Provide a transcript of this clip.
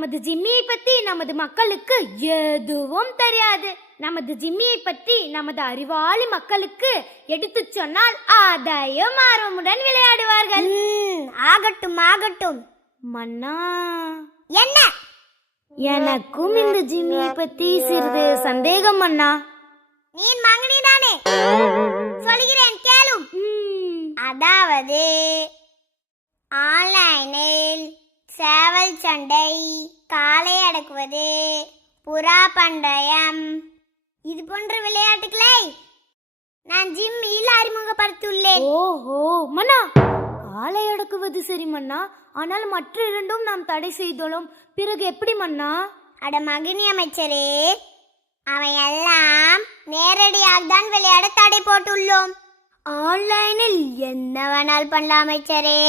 நமது ஜிம்மியை பத்தி நமது மக்களுக்கு எதுவும் தெரியாது. நமது ஜிம்மியை பற்றி நமது அறிவாளி மக்களுக்கு எடுத்து சொன்னால் அதையும் ஆர்வமுடன் விளையாடுவார்கள். ஆகட்டும் ஆகட்டும். மன்னா, என்ன? எனக்கும் இந்த ஜிம்மியை பத்தி சிறிது சந்தேகம் மன்னா. நீ மங்கனிதானே? சொல்கிறேன் கேளும். அதாவது ஆன்லைனில் சேவல் சண்டை, காளை அடக்குவது, புறா பந்தயம், இது போன்ற விளையாட்டுகளை நான் ஜிம்மில் அறிமுகப்படுத்தியுள்ளேன். ஓஹோ மன்னா, காளை அடக்குவது சரி மன்னா, ஆனால் மற்ற இரண்டும் நாம் தடை செய்தோம். பிறகு எப்படி மன்னா? அட மகினி அமைச்சரே, அவையெல்லாம் நேரடியாக தான் விளையாட தடை போட்டுள்ளோம். ஆன்லைனில் என்ன வேணால் பண்ணலாம் அமைச்சரே.